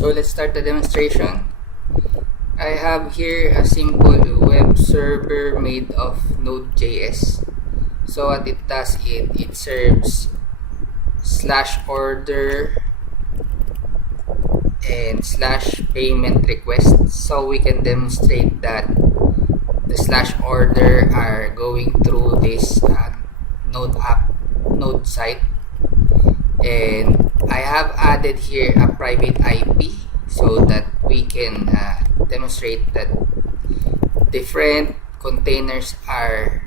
So let's start the demonstration. I have here a simple web server made of Node.js. So what it does, it serves /order and /payment request. So we can demonstrate that the /order are going through this Node site, and I have added here a private IP so that we can demonstrate that different containers are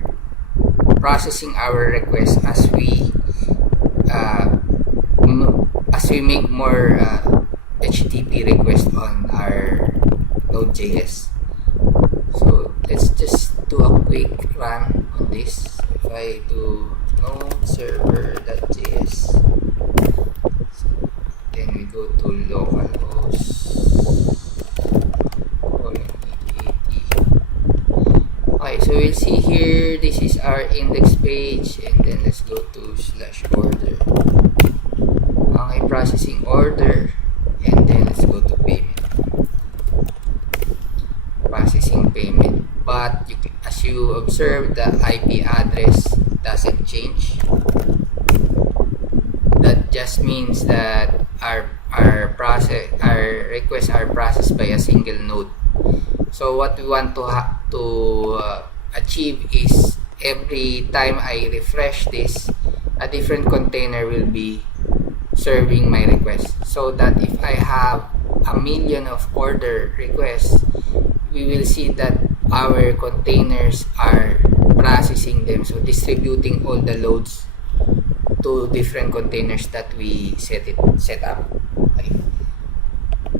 processing our requests as we make more HTTP requests on our Node.js. So let's just do a quick run on this. If I do node server.js, then we go to localhost colon 8080. Okay, so we'll see here, this is our index page, and then let's go to /order. Okay, processing order, and then let's go to payment. Processing payment, but as you observe, the IP address doesn't change. That just means that our requests are processed by a single node. So what we want to achieve is every time I refresh this, a different container will be serving my request, so that if I have a million of order requests, we will see that our containers are processing them, so distributing all the loads to different containers that we set up. Okay.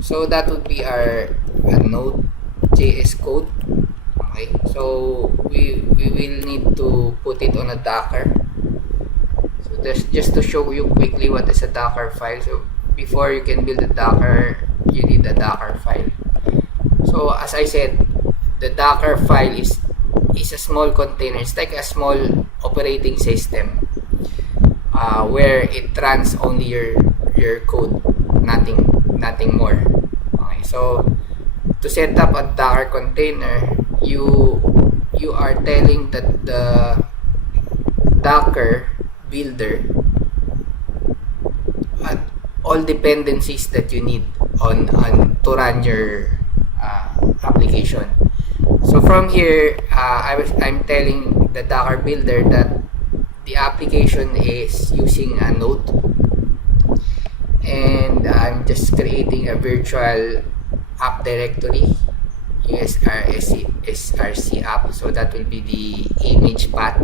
So that would be our Node.js code. Okay, so we will need to put it on a Docker. So just to show you quickly what is a Docker file. So before you can build a Docker, you need a Docker file. So as I said, the Docker file is a small container. It's like a small operating system where it runs only your code, nothing more. Okay, so to set up a Docker container, you are telling that the Docker builder all dependencies that you need on to run your application. So from here, I'm telling the Docker builder that the application is using a node, and I'm just creating a virtual app directory, src app, so that will be the image path,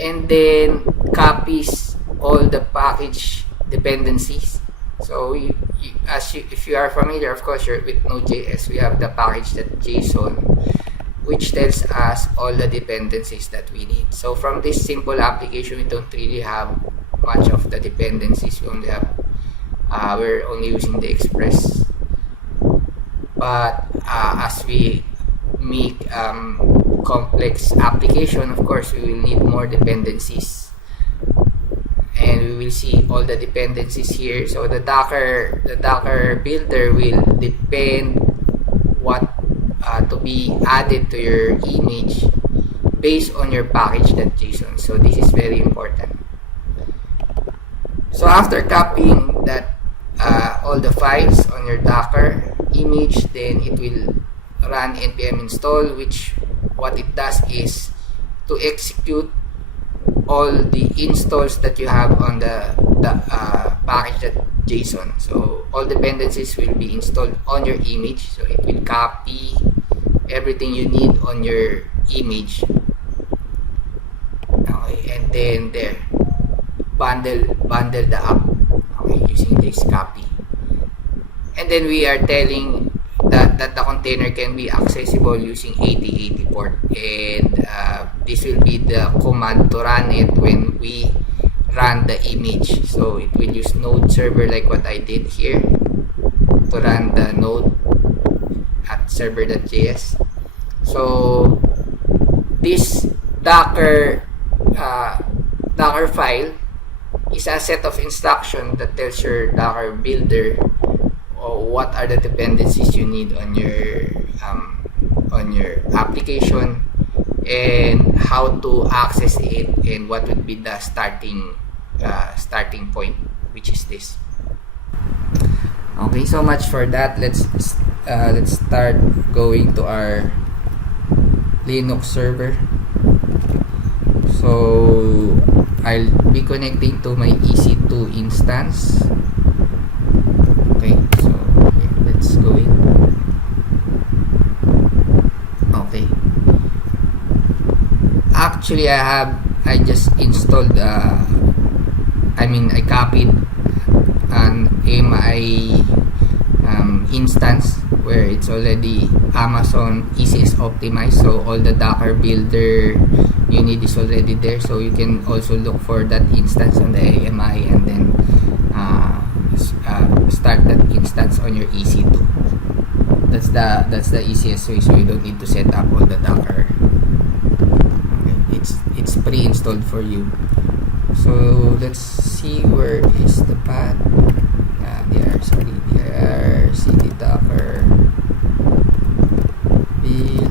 and then copies all the package dependencies. So if you are familiar, of course, with Node.js, we have the package.json, which tells us all the dependencies that we need. So from this simple application, we don't really have much of the dependencies. We're only using the Express. But as we make complex application, of course, we will need more dependencies, and we will see all the dependencies here. So the Docker builder will depend what to be added to your image based on your package.json. So this is very important. So after copying that all the files on your Docker image, then it will run npm install, which what it does is to execute all the installs that you have on the package.json. So all dependencies will be installed on your image, so it will copy everything you need on your image. Okay, and then there, bundle the app, okay, using this copy. And then we are telling that the container can be accessible using 8080 port, and this will be the command to run it when we run the image. So it will use node server, like what I did here, to run the node at server.js. So this Docker file is a set of instructions that tells your Docker builder what are the dependencies you need on your application, and how to access it, and what would be the starting point, which is this. Okay, so much for that. Let's start going to our Linux server. So I'll be connecting to my EC2 instance. Okay, so let's go in. Okay, actually I just installed I copied an AMI instance where it's already Amazon ECS optimized, so all the Docker builder you need is already there. So you can also look for that instance on the AMI, and then start that instance on your EC2. That's the easiest way, so you don't need to set up all the Docker. Okay, it's pre-installed for you. So let's see, where is the path. There cd docker build.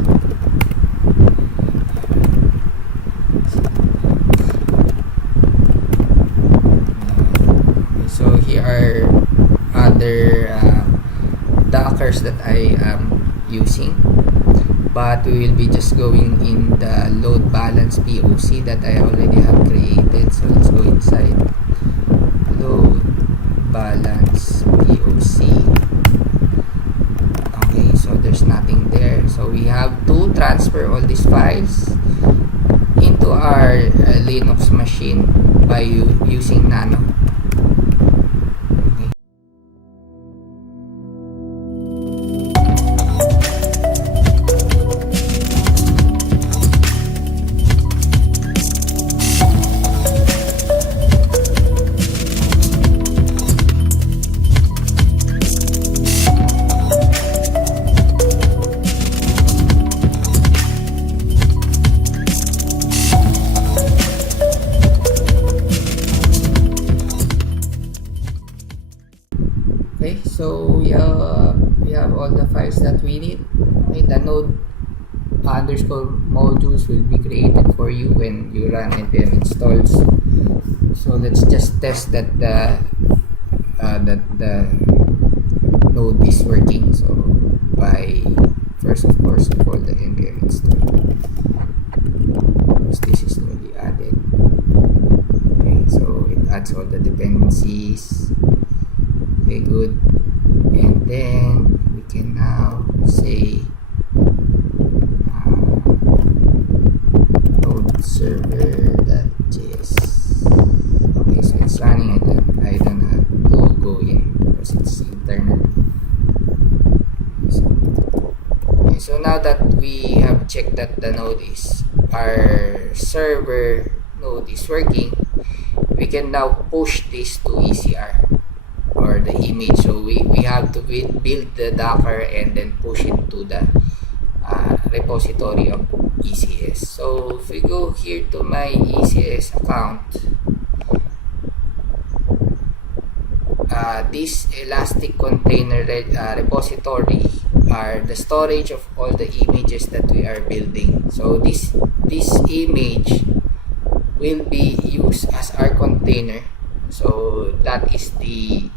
So here are other Dockers that I am using, but we will be just going in the load balance POC that I already have created. So let's go inside load balance POC. Okay, so there's nothing there, so we have to transfer all these files into our Linux machine by using nano. Okay, so we have all the files that we need. Okay, the node underscore modules will be created for you when you run npm installs. So let's just test that the node is working. So by first, of course, call the npm install, because this is newly added. Okay, so it adds all the dependencies. Okay, good. And then we can now say node server.js. Okay, so it's running. I don't have to go in because it's internal. Okay, so now that we have checked that the node is, our server node is working, we can now push this to ECR, or the image. So we have to build the Docker and then push it to the repository of ECS. So if we go here to my ECS account, this elastic container repository are the storage of all the images that we are building. So this image will be used as our container. So that is the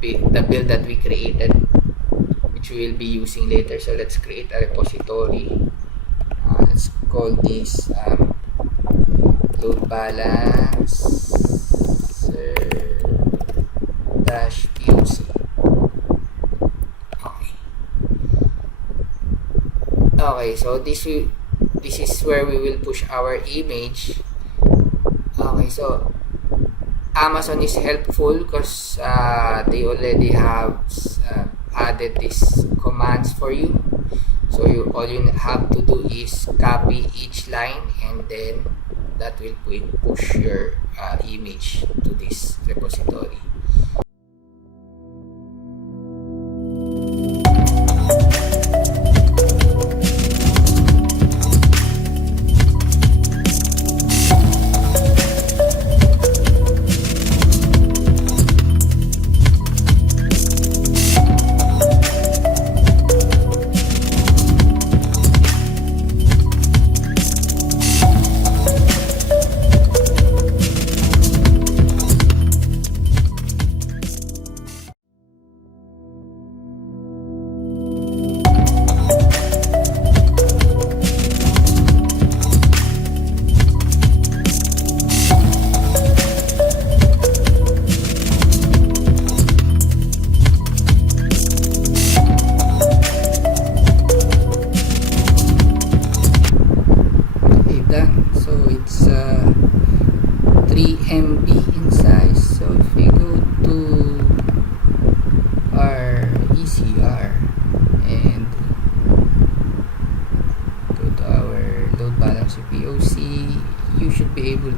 build that we created, which we will be using later. So let's create a repository. Let's call this load balance dash POC. Okay, so this is where we will push our image. Okay, so Amazon is helpful because they already have added these commands for you. So all you have to do is copy each line, and then that will push your image to this repository.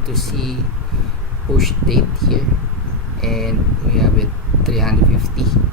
to see push date here, and we have it 350.